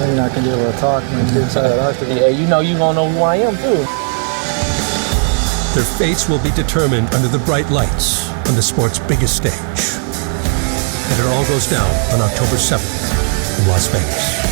know you're not going to be able to talk when you get inside that octagon. Yeah, you know you going to know who I am, too. Their fates will be determined under the bright lights on the sport's biggest stage. And it all goes down on October 7th in Las Vegas.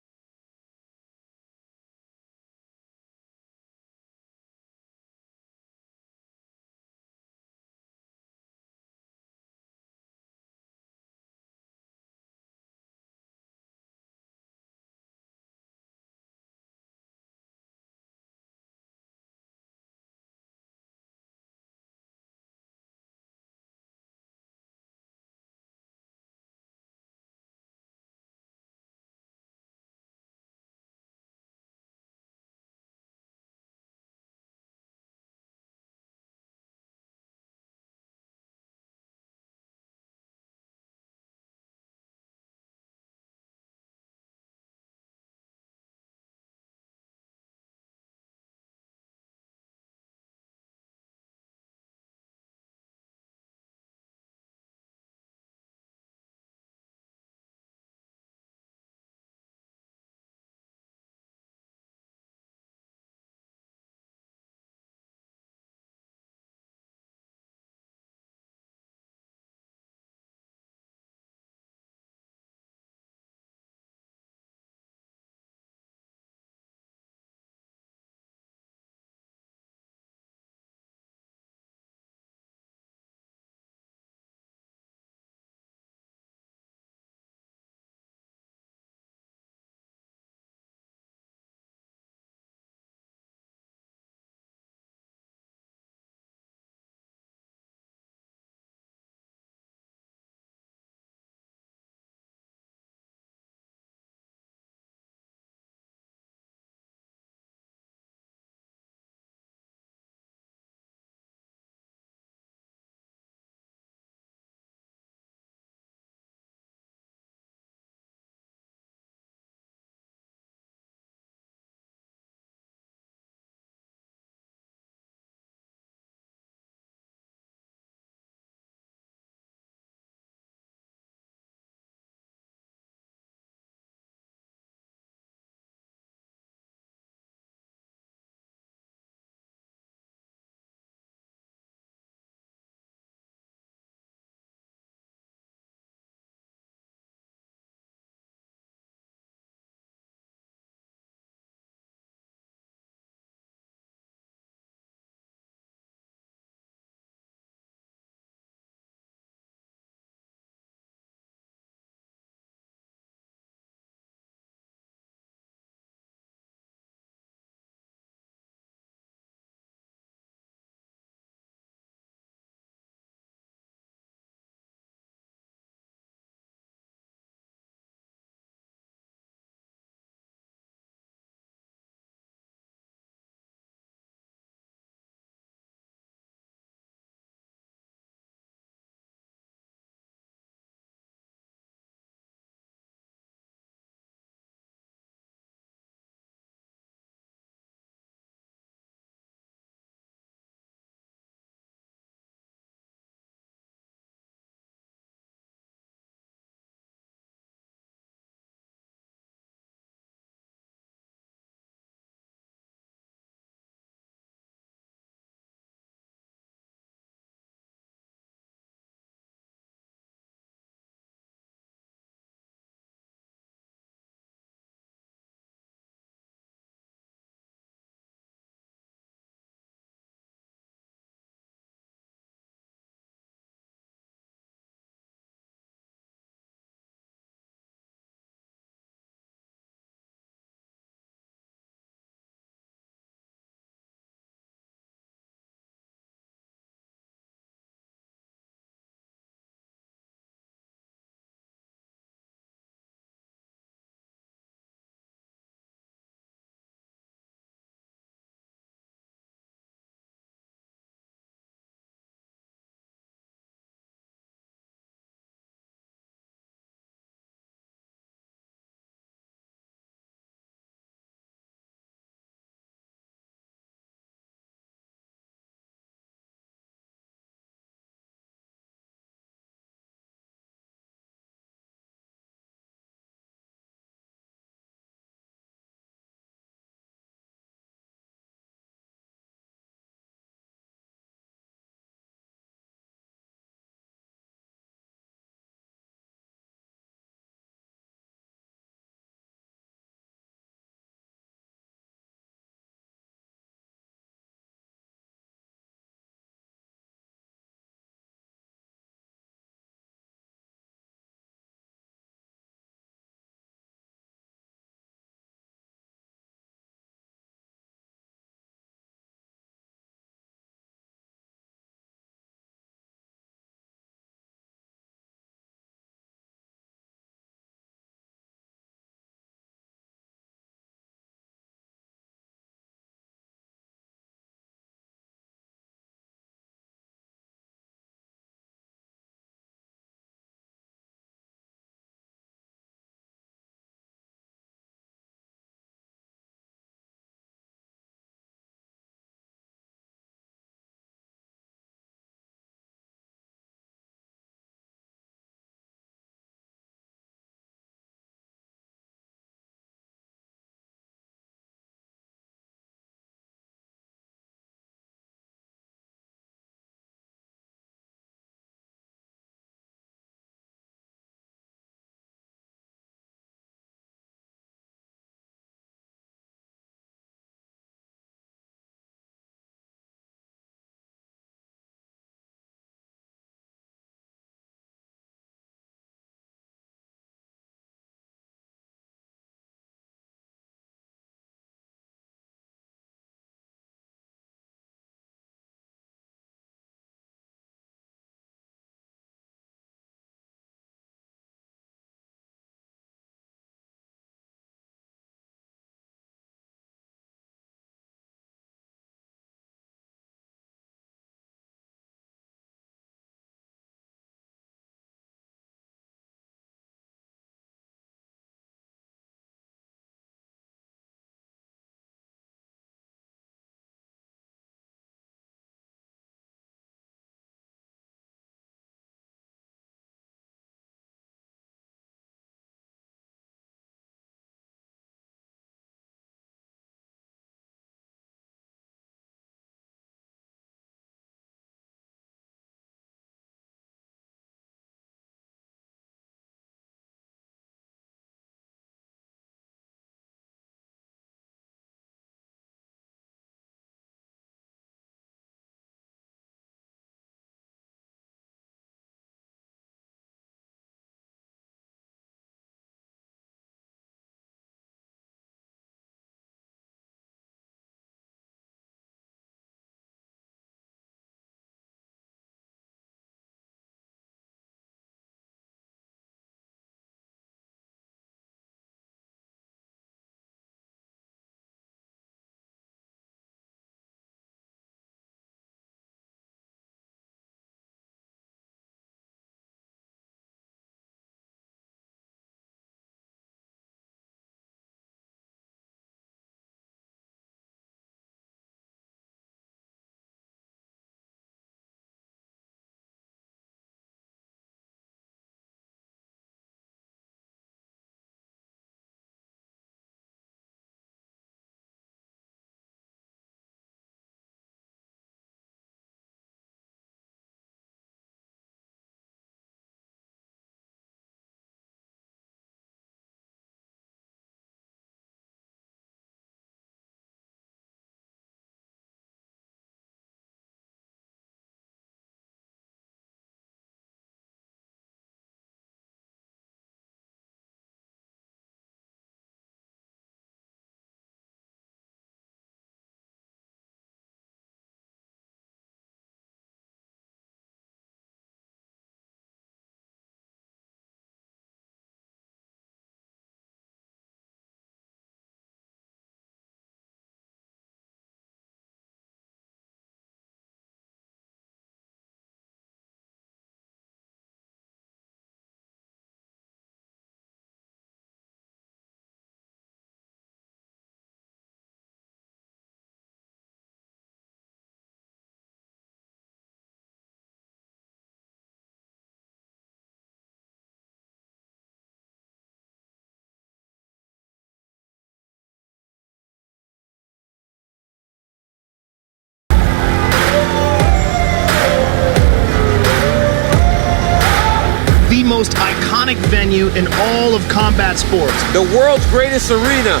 most iconic venue in all of combat sports. The world's greatest arena.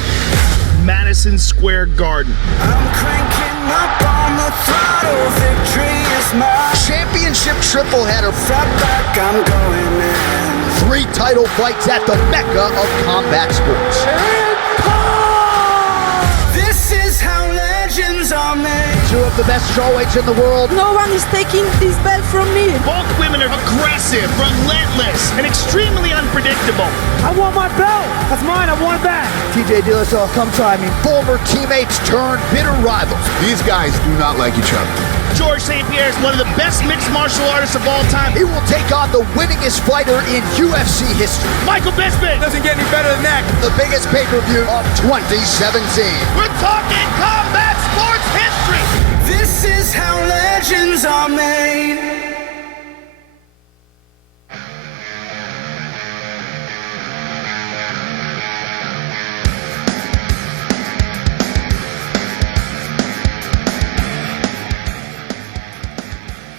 Madison Square Garden. I'm cranking up on the throttle, victory is mine. Championship triple header. Step back, I'm going in. 3 title fights at the mecca of combat sports. This is how legends are made. 2 of the best strawweights in the world. No one is taking this belt from me. Both women are aggressive, relentless, and extremely unpredictable. I want my belt. That's mine. I want it back. TJ Dillashaw, come try me. Former teammates turned bitter rivals. These guys do not like each other. George St-Pierre is one of the best mixed martial artists of all time. He will take on the winningest fighter in UFC history. Michael Bisping. Doesn't get any better than that. The biggest pay-per-view of 2017. We're talking combat sports history. This is how legends are made.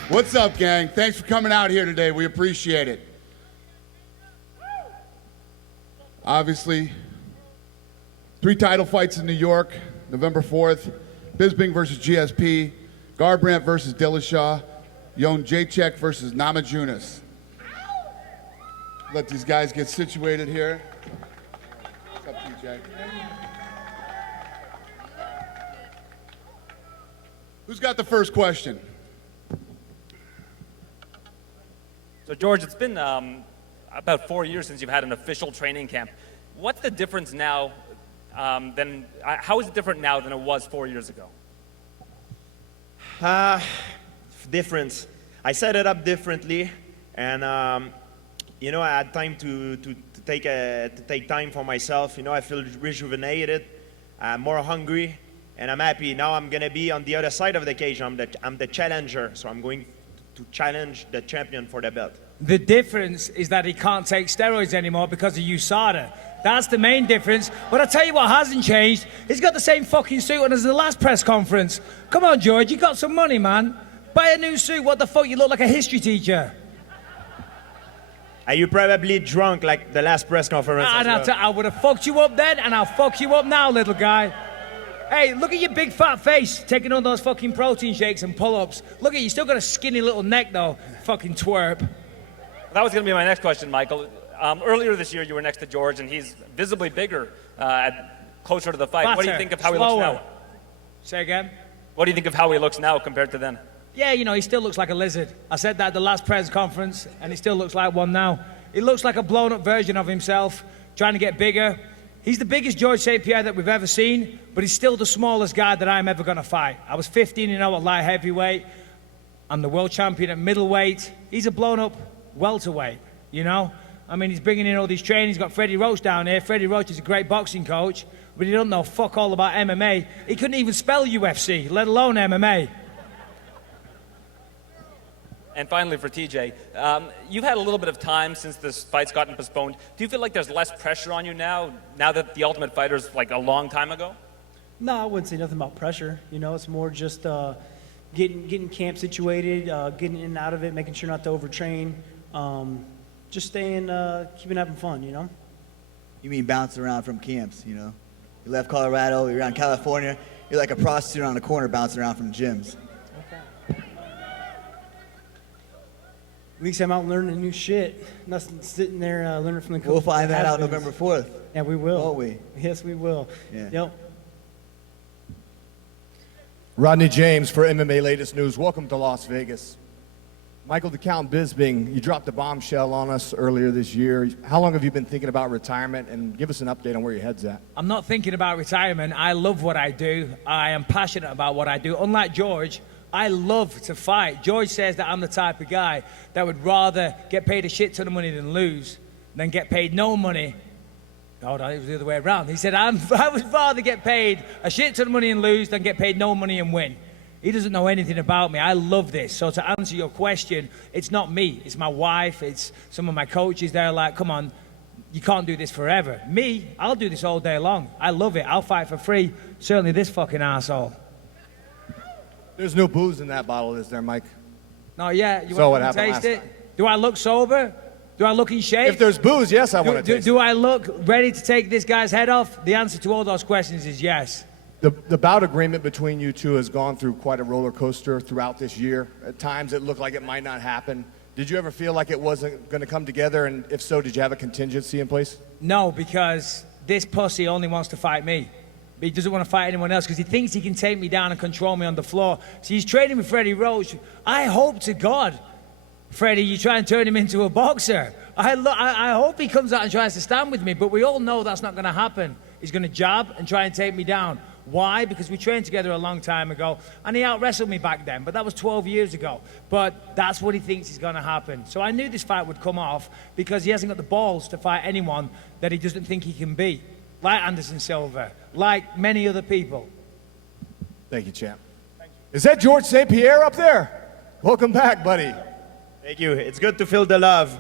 What's up, gang? Thanks for coming out here today. We appreciate it. Obviously, 3 title fights in New York, November 4th. Bisping versus GSP, Garbrandt versus Dillashaw, Joanna Jedrzejczyk versus Namajunas. Let these guys get situated here. What's up, TJ? Who's got the first question? So, George, it's been about 4 years since you've had an official training camp. What's the difference now how is it different now than it was 4 years ago? Difference. I set it up differently, and you know, I had time to take time for myself. You know, I feel rejuvenated, more hungry, and I'm happy. Now I'm gonna be on the other side of the cage. I'm the challenger, so I'm going to challenge the champion for the belt. The difference is that he can't take steroids anymore because of USADA. That's the main difference. But I'll tell you what hasn't changed. He's got the same fucking suit on as the last press conference. Come on, George, you got some money, man. Buy a new suit. What the fuck? You look like a history teacher. Are you probably drunk like the last press conference? I would have fucked you up then, and I'll fuck you up now, little guy. Hey, look at your big fat face taking all those fucking protein shakes and pull-ups. Look at you, still got a skinny little neck though, fucking twerp. That was going to be my next question, Michael. Earlier this year, you were next to George, and he's visibly bigger, closer to the fight. Fatter, what do you think of how slower. he looks now? Say again? What do you think of how he looks now compared to then? Yeah, you know, he still looks like a lizard. I said that at the last press conference, and he still looks like one now. He looks like a blown-up version of himself, trying to get bigger. He's the biggest George St-Pierre that we've ever seen, but he's still the smallest guy that I'm ever going to fight. I was 15-0 at light heavyweight. I'm the world champion at middleweight. He's a blown-up welterweight, you know? I mean, he's bringing in all these trainings. He's got Freddie Roach down here. Freddie Roach is a great boxing coach, but he don't know fuck all about MMA. He couldn't even spell UFC, let alone MMA. And finally, for TJ, you've had a little bit of time since this fight's gotten postponed. Do you feel like there's less pressure on you now that The Ultimate Fighter's like a long time ago? No, I wouldn't say nothing about pressure. You know, it's more just getting camp situated, getting in and out of it, making sure not to overtrain, just staying, keeping having fun, you know? You mean bouncing around from camps, you know? You left Colorado, you're around California, you're like a prostitute on the corner bouncing around from gyms. At least I'm out learning new shit. Nothing sitting there learning from the coach. We'll find that out November 4th. Yeah, we will. Won't we? Yes, we will. Yeah. Yep. Rodney James for MMA Latest News. Welcome to Las Vegas. Michael the Count Bisping, you dropped a bombshell on us earlier this year. How long have you been thinking about retirement? And give us an update on where your head's at. I'm not thinking about retirement. I love what I do. I am passionate about what I do. Unlike George, I love to fight. George says that I'm the type of guy that would rather get paid a shit ton of money than lose, than get paid no money. Hold on, it was the other way around. He said, I would rather get paid a shit ton of money and lose than get paid no money and win. He doesn't know anything about me. I love this. So to answer your question, it's not me. It's my wife. It's some of my coaches. They're like, come on, you can't do this forever. Me, I'll do this all day long. I love it. I'll fight for free. Certainly this fucking asshole. There's no booze in that bottle, is there, Mike? No, yeah. You So want what to happened taste last it? Do I look sober? Do I look in shape? If there's booze, yes, I want to taste. Do I look ready to take this guy's head off? The answer to all those questions is yes. The bout agreement between you two has gone through quite a roller coaster throughout this year. At times it looked like it might not happen. Did you ever feel like it wasn't going to come together? And if so, did you have a contingency in place? No, because this pussy only wants to fight me. He doesn't want to fight anyone else because he thinks he can take me down and control me on the floor. So he's training with Freddie Roach. I hope to God, Freddie, you try and turn him into a boxer. I hope he comes out and tries to stand with me, but we all know that's not going to happen. He's going to jab and try and take me down. Why? Because we trained together a long time ago, and he out-wrestled me back then, but that was 12 years ago. But that's what he thinks is going to happen. So I knew this fight would come off because he hasn't got the balls to fight anyone that he doesn't think he can beat, like Anderson Silva, like many other people. Thank you, champ. Thank you. Is that George St-Pierre up there? Welcome back, buddy. Thank you. It's good to feel the love.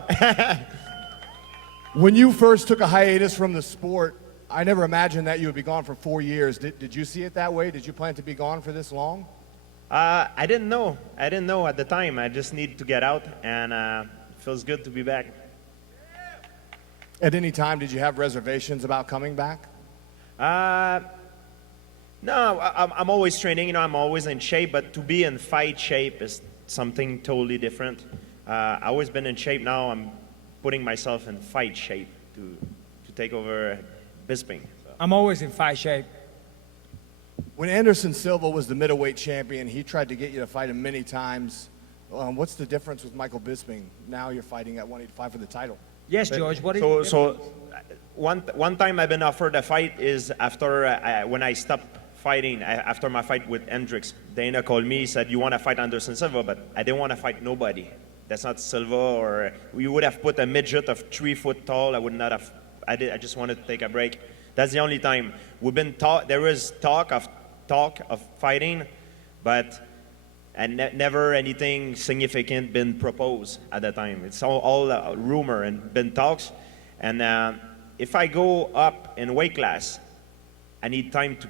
When you first took a hiatus from the sport, I never imagined that you would be gone for 4 years. Did you see it that way? Did you plan to be gone for this long? I didn't know. I didn't know at the time. I just needed to get out, and it feels good to be back. At any time, did you have reservations about coming back? No, I'm always training. You know, I'm always in shape, but to be in fight shape is something totally different. I've always been in shape. Now I'm putting myself in fight shape to take over Bisping. So. I'm always in fight shape. When Anderson Silva was the middleweight champion, he tried to get you to fight him many times. What's the difference with Michael Bisping? Now you're fighting at 185 for the title. Yes, George. What is one time I've been offered a fight is after when I stopped fighting, after my fight with Hendricks. Dana called me, said, you want to fight Anderson Silva, but I didn't want to fight nobody. That's not Silva, or you would have put a midget of 3 foot tall. I would not have. I just wanted to take a break. That's the only time we've been there is talk of fighting, but never anything significant been proposed at the time. It's all rumor and been talks. And if I go up in weight class, I need time to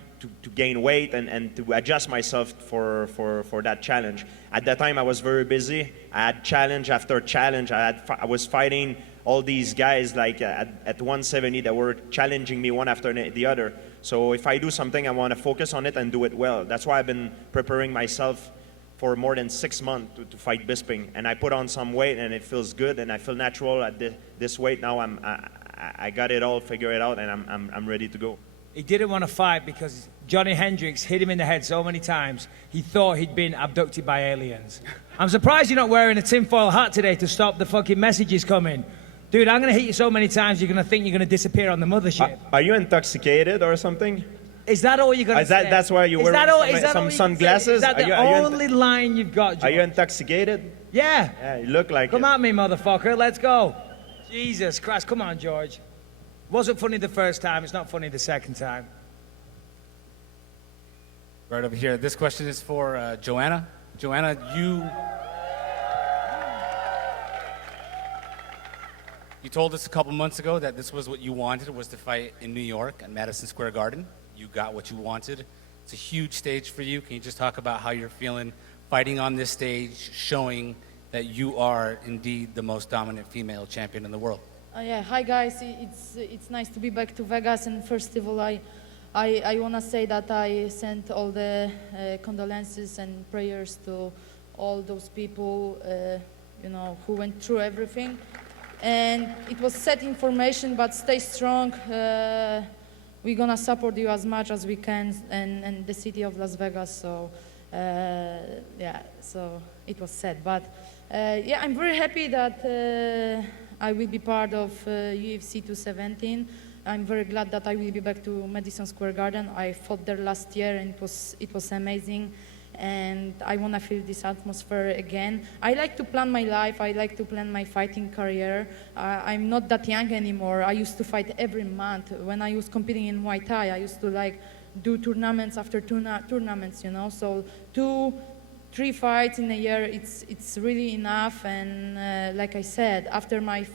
gain weight and to adjust myself for that challenge. At that time, I was very busy. I had challenge after challenge. I was fighting all these guys like at 170 that were challenging me one after the other. So if I do something, I want to focus on it and do it well. That's why I've been preparing myself for more than 6 months to fight Bisping. And I put on some weight, and it feels good, and I feel natural at this weight. Now I got it all figured out, and I'm ready to go. He didn't want to fight because Johnny Hendricks hit him in the head so many times, he thought he'd been abducted by aliens. I'm surprised you're not wearing a tinfoil hat today to stop the fucking messages coming. Dude, I'm going to hit you so many times, you're going to think you're going to disappear on the mothership. Are you intoxicated or something? Is that all you're going to say? That's why you're wearing some sunglasses? Is that the only line you've got, George? Are you intoxicated? Yeah. Yeah, you look like Come at me, motherfucker. Let's go. Jesus Christ. Come on, George. Wasn't funny the first time. It's not funny the second time. Right over here. This question is for Joanna. Joanna, you told us a couple months ago that this was what you wanted, was to fight in New York at Madison Square Garden. You got what you wanted. It's a huge stage for you. Can you just talk about how you're feeling fighting on this stage, showing that you are indeed the most dominant female champion in the world? Yeah, hi guys. It's nice to be back to Vegas. And first of all, I want to say that I sent all the condolences and prayers to all those people, who went through everything. And it was sad information, but stay strong. We're gonna support you as much as we can, and the city of Las Vegas. So, so it was sad, but I'm very happy that I will be part of UFC 217. I'm very glad that I will be back to Madison Square Garden. I fought there last year, and it was amazing. And I want to feel this atmosphere again. I like to plan my life. I like to plan my fighting career. I'm not that young anymore. I used to fight every month. When I was competing in Muay Thai, I used to do tournaments after tournaments, So 2-3 fights in a year, it's really enough. And like I said, after my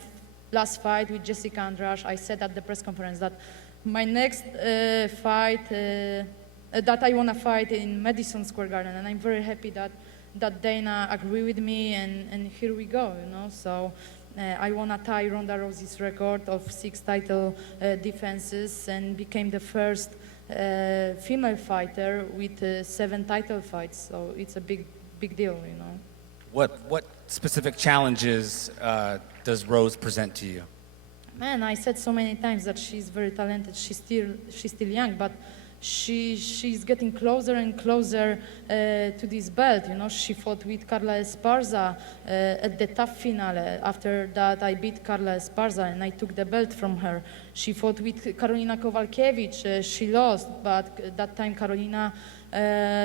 last fight with Jessica Andrade, I said at the press conference that my next fight, that I want to fight in Madison Square Garden, and I'm very happy that Dana agreed with me, and here we go, So I won a tie Ronda Rousey's record of 6 title defenses and became the first female fighter with 7 title fights. So it's a big deal, you know. What specific challenges does Rose present to you? Man, I said so many times that she's very talented. She's still young, but she's getting closer and closer to this belt. You know, she fought with Carla Esparza at the tough finale. After that, I beat Carla Esparza and I took the belt from her. She fought with Karolina Kowalkiewicz. She lost, but that time Karolina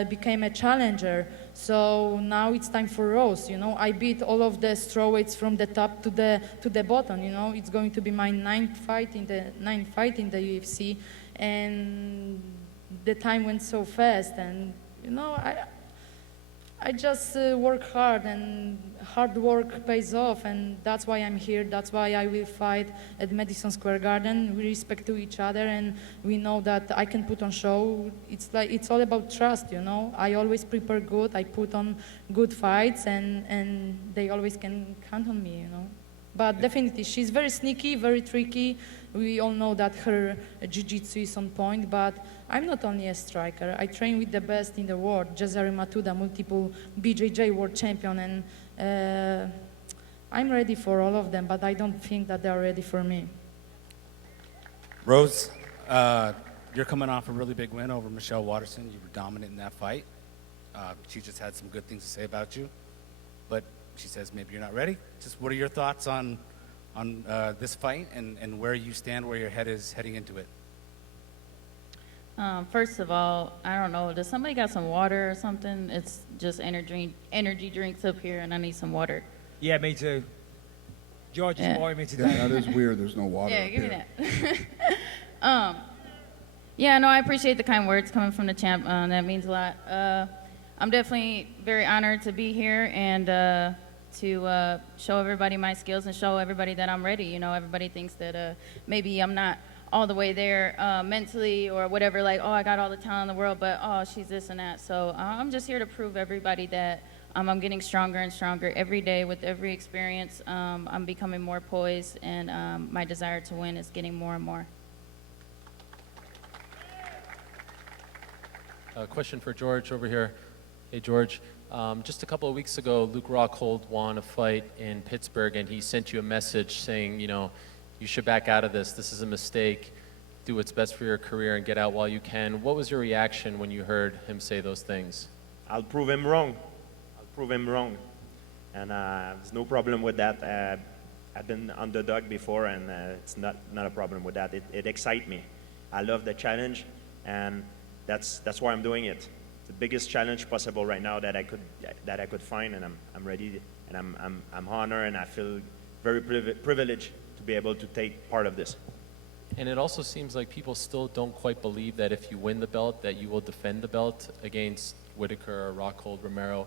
became a challenger. So now it's time for Rose. You know, I beat all of the strawweights from the top to the bottom. You know, it's going to be my ninth fight in the UFC, and the time went so fast. And you know, I just work hard, and hard work pays off, and that's why I'm here. That's why I will fight at Madison Square Garden. We respect to each other, and we know that I can put on show. It's all about trust, you know. I always prepare good. I put on good fights, and they always can count on me, you know. But definitely, she's very sneaky, very tricky. We all know that her jiu-jitsu is on point, but I'm not only a striker. I train with the best in the world, Cesare Matuda, multiple BJJ world champion, and I'm ready for all of them, but I don't think that they're ready for me. Rose, you're coming off a really big win over Michelle Waterson. You were dominant in that fight. She just had some good things to say about you, but she says maybe you're not ready. Just what are your thoughts on this fight and where you stand, where your head is heading into it? First of all, I don't know, does somebody got some water or something? It's just energy drinks up here, and I need some water. Yeah, me too. George is boring me today. Yeah, that is weird. There's no water. Yeah, up give me here. that. Yeah, no, I appreciate the kind words coming from the champ. That means a lot. I'm definitely very honored to be here and to show everybody my skills and show everybody that I'm ready. You know, everybody thinks that maybe I'm not all the way there mentally or whatever, like, oh, I got all the talent in the world, but oh, she's this and that. So I'm just here to prove everybody that I'm getting stronger and stronger every day with every experience. I'm becoming more poised, and my desire to win is getting more and more. A question for George over here. Hey, George. Just a couple of weeks ago, Luke Rockhold won a fight in Pittsburgh, and he sent you a message saying, you know, you should back out of this. This is a mistake. Do what's best for your career and get out while you can. What was your reaction when you heard him say those things? I'll prove him wrong. I'll prove him wrong. And there's no problem with that. I've been underdog before, and it's not a problem with that. It excites me. I love the challenge, and that's why I'm doing it. The biggest challenge possible right now that I could find, and I'm ready, and I'm honored, and I feel very privileged to be able to take part of this. And it also seems like people still don't quite believe that if you win the belt, that you will defend the belt against Whitaker or Rockhold, Romero.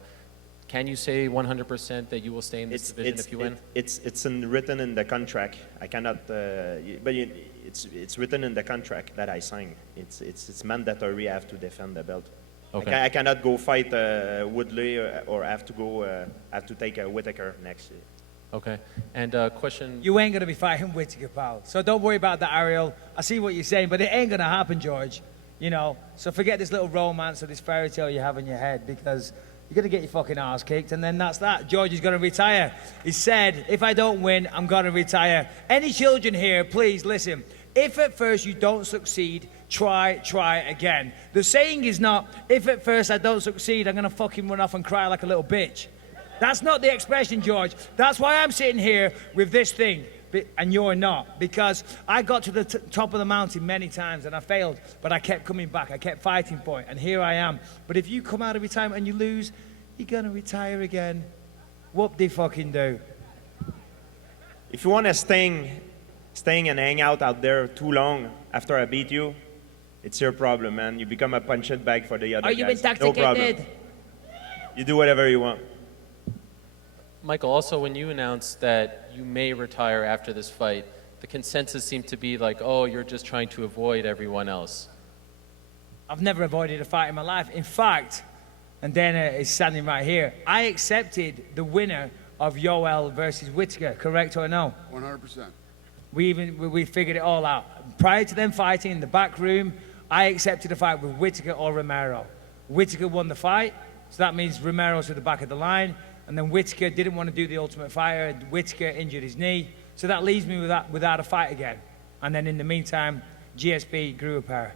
Can you say 100% that you will stay in this division if you win? It's written in the contract. I cannot, but it's written in the contract that I signed. It's mandatory. I have to defend the belt. Okay. I cannot go fight Woodley or have to take a Whitaker next year. Okay. And question. You ain't going to be fighting Whitaker, pal. So don't worry about that, Ariel. I see what you're saying, but it ain't going to happen, George. You know, so forget this little romance or this fairy tale you have in your head, because you're going to get your fucking ass kicked, and then that's that. George is going to retire. He said, if I don't win, I'm going to retire. Any children here, please listen. If at first you don't succeed, try again. The saying is not, if at first I don't succeed, I'm going to fucking run off and cry like a little bitch. That's not the expression, George. That's why I'm sitting here with this thing, and you're not. Because I got to the top of the mountain many times, and I failed, but I kept coming back. I kept fighting for it, and here I am. But if you come out of retirement and you lose, you're going to retire again. Whoop-de-fucking-do. If you want to staying and hang out there too long after I beat you, it's your problem, man. You become a punching bag for the other guys. Are you intoxicated? No problem. You do whatever you want. Michael, also when you announced that you may retire after this fight, the consensus seemed to be like, oh, you're just trying to avoid everyone else. I've never avoided a fight in my life. In fact, and Dana is standing right here, I accepted the winner of Yoel versus Whittaker, correct or no? 100%. We figured it all out. Prior to them fighting in the back room, I accepted a fight with Whittaker or Romero. Whittaker won the fight, so that means Romero's to the back of the line, and then Whittaker didn't want to do the Ultimate Fighter. Whittaker injured his knee, so that leaves me without a fight again. And then in the meantime, GSP grew a pair.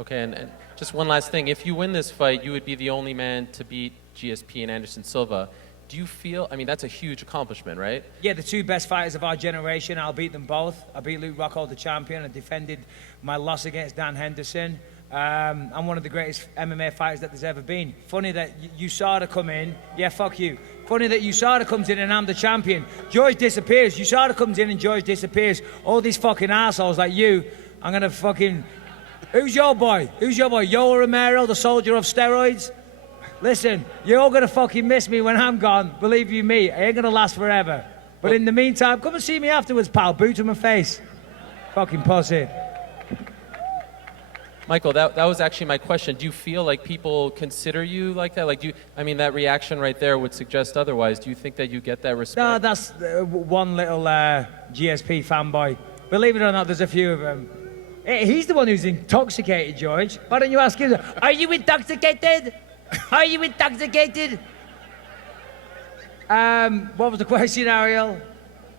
Okay, and just one last thing. If you win this fight, you would be the only man to beat GSP and Anderson Silva. Do you feel, I mean, that's a huge accomplishment, right? Yeah, the two best fighters of our generation. I'll beat them both. I beat Luke Rockhold, the champion. I defended my loss against Dan Henderson. I'm one of the greatest MMA fighters that there's ever been. Funny that USADA come in. Yeah, fuck you. Funny that USADA comes in and I'm the champion. George disappears. USADA comes in and George disappears. All these fucking assholes like you, I'm gonna fucking... Who's your boy? Who's your boy? Yoel Romero, the soldier of steroids? Listen, you're all gonna fucking miss me when I'm gone. Believe you me, I ain't gonna last forever. But in the meantime, come and see me afterwards, pal. Boot to my face. Fucking pussy. Michael, that was actually my question. Do you feel like people consider you like that? Like, I mean, that reaction right there would suggest otherwise. Do you think that you get that respect? No, that's one little GSP fanboy. Believe it or not, there's a few of them. He's the one who's intoxicated, George. Why don't you ask him? Are you intoxicated? Are you intoxicated? What was the question, Ariel?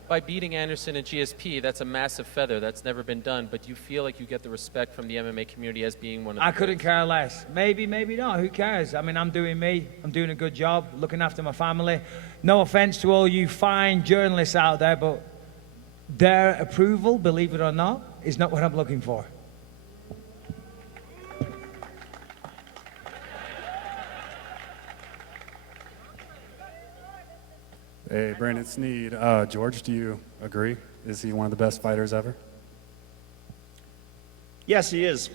By beating Anderson and GSP, that's a massive feather. That's never been done. But do you feel like you get the respect from the MMA community as being one of the I couldn't care less. Maybe, maybe not. Who cares? I mean, I'm doing me. I'm doing a good job, looking after my family. No offense to all you fine journalists out there, but their approval, believe it or not, is not what I'm looking for. Hey, Brandon Sneed. George, do you agree? Is he one of the best fighters ever? Yes, he is.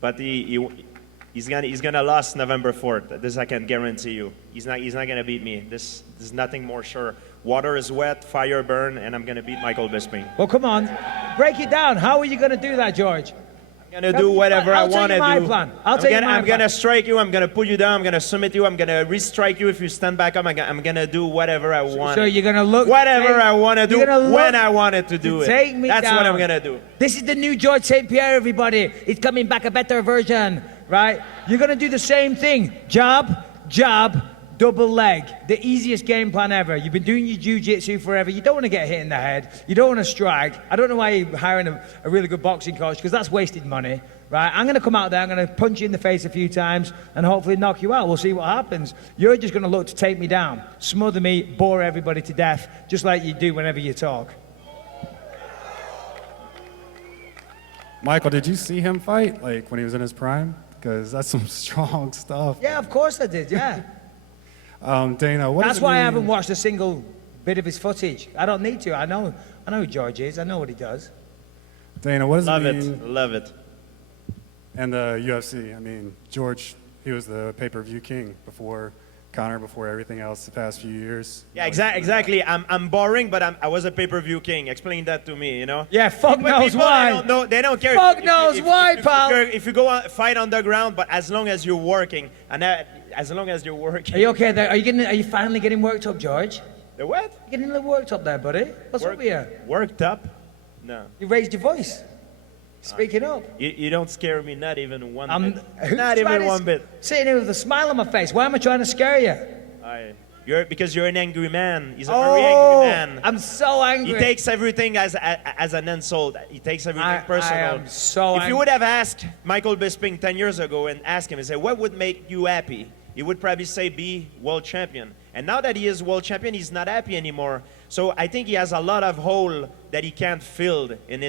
But he's gonna lose November 4th. This I can guarantee you. He's not gonna beat me. This is nothing more sure. Water is wet, fire burn, and I'm gonna beat Michael Bisping. Well, come on, break it down. How are you gonna do that, George? I'm gonna do whatever I want to do. I'll tell you my plan. I'm gonna strike you. I'm gonna put you down. I'm gonna submit you. I'm gonna restrike you if you stand back up. I'm gonna do whatever I want. So you're gonna look whatever I want to do when I wanted to do it. Take me That's down. what I'm gonna do. This is the new George St-Pierre, everybody. It's coming back a better version, right? You're gonna do the same thing. Jab, jab, double leg. The easiest game plan ever. You've been doing your jiu-jitsu forever. You don't want to get hit in the head. You don't want to strike. I don't know why you're hiring a really good boxing coach, because that's wasted money. Right, I'm going to come out there, I'm going to punch you in the face a few times and hopefully knock you out. We'll see what happens. You're just going to look to take me down, smother me, bore everybody to death, just like you do whenever you talk. Michael, did you see him fight, like, when he was in his prime? Because that's some strong stuff. Yeah, of course I did, yeah. Dana, what That's does it why I mean? haven't watched a single bit of his footage. I don't need to. I know who George is. I know what he does. Dana, what does it mean? Love it. And the UFC, I mean, George, he was the pay-per-view king before Conor, before everything else the past few years. Yeah, exactly. I'm boring, but I was a pay-per-view king. Explain that to me, you know? Yeah, fuck knows people, why. They don't care. Fuck knows why, pal. If you go fight on the ground, but as long as you're working, and as long as you're working. Are you okay there? Are you finally getting worked up, George? The what? You're getting a little worked up there, buddy. What's up with you? Worked up? No. You raised your voice. Speaking up. You don't scare me, not even one bit. Who's Not even one bit. Sitting here with a smile on my face. Why am I trying to scare you? Because you're an angry man. He's a very angry man. I'm so angry. He takes everything as an insult. He takes everything personal. I am so If angry. you would have asked Michael Bisping 10 years ago and asked him and said, what would make you happy? He would probably say be world champion. And now that he is world champion, he's not happy anymore. So I think he has a lot of hole that he can't fill in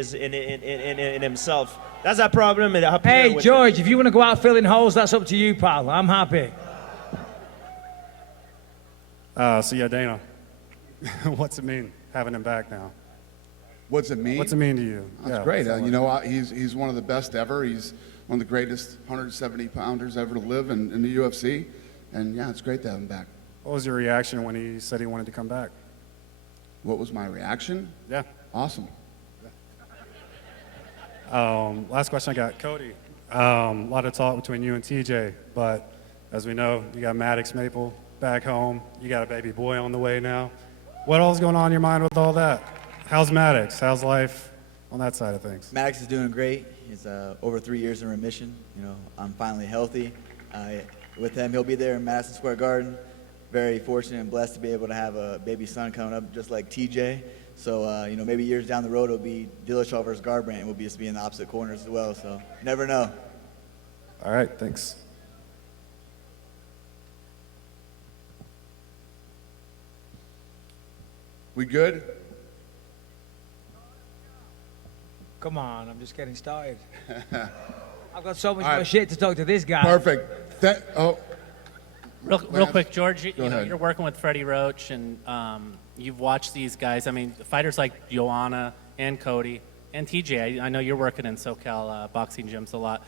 himself. That's a problem. Hey, George, if you want to go out filling holes, that's up to you, pal. I'm happy. So yeah, Dana, what's it mean having him back now? What's it mean? What's it mean to you? That's great. You know, he's one of the best ever. He's one of the greatest 170-pounders ever to live in the UFC. And yeah, it's great to have him back. What was your reaction when he said he wanted to come back? What was my reaction? Yeah. Awesome. Last question I got, Cody. A lot of talk between you and TJ, but as we know, you got Maddox Maple back home. You got a baby boy on the way now. what all's going on in your mind with all that? How's Maddox? How's life on that side of things? Maddox is doing great. He's over 3 years in remission. You know, I'm finally healthy. With him, he'll be there in Madison Square Garden. Very fortunate and blessed to be able to have a baby son coming up just like TJ. So, you know, maybe years down the road it'll be Dillashaw versus Garbrandt, and we'll just be in the opposite corners as well. So, never know. All right, thanks. We good? Come on, I'm just getting started. I've got so much All more right. shit to talk to this guy. Perfect. Real quick, George, you know, ahead. you're working with Freddie Roach, and you've watched these guys. I mean, fighters like Joanna and Cody and TJ. I know you're working in SoCal boxing gyms a lot.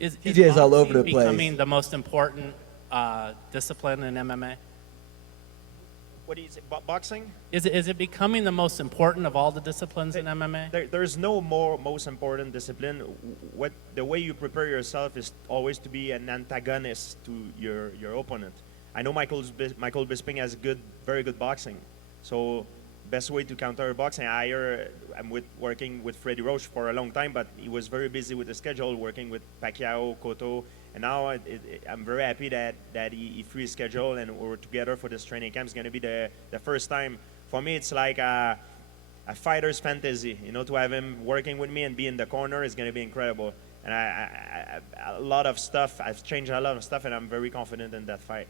Is TJ is all over boxing the place. becoming the most important discipline in MMA? What do you say? Boxing? Is it becoming the most important of all the disciplines in MMA? There's no most important discipline. The way you prepare yourself is always to be an antagonist to your opponent. I know Michael Bisping has very good boxing. So best way to counter boxing, I'm working with Freddie Roach for a long time, but he was very busy with the schedule, working with Pacquiao, Cotto, and now I'm very happy that he freed his schedule and we're together for this training camp. It's going to be the first time. For me, it's like a fighter's fantasy, you know, to have him working with me and be in the corner is going to be incredible. And a lot of stuff, I've changed a lot of stuff, and I'm very confident in that fight.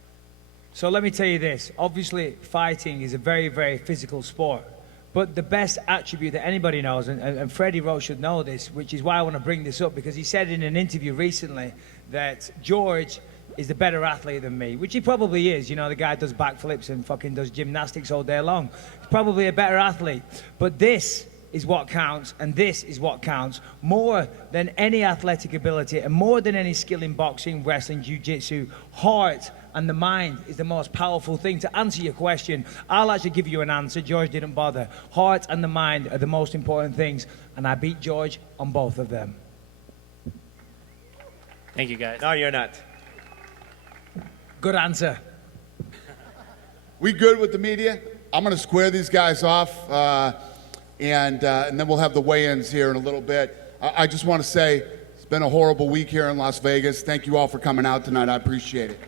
So let me tell you this. Obviously, fighting is a very, very physical sport. But the best attribute that anybody knows, and Freddie Roach should know this, which is why I want to bring this up, because he said in an interview recently that George is the better athlete than me, which he probably is. You know, the guy does backflips and fucking does gymnastics all day long. He's probably a better athlete. But this is what counts, and this is what counts more than any athletic ability and more than any skill in boxing, wrestling, jiu-jitsu. Heart and the mind is the most powerful thing. To answer your question, I'll actually give you an answer. George didn't bother. Heart and the mind are the most important things, and I beat George on both of them. Thank you, guys. No, you're not. Good answer. We good with the media? I'm going to square these guys off, and then we'll have the weigh-ins here in a little bit. I just want to say it's been a horrible week here in Las Vegas. Thank you all for coming out tonight. I appreciate it.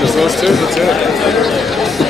Just those two, that's it.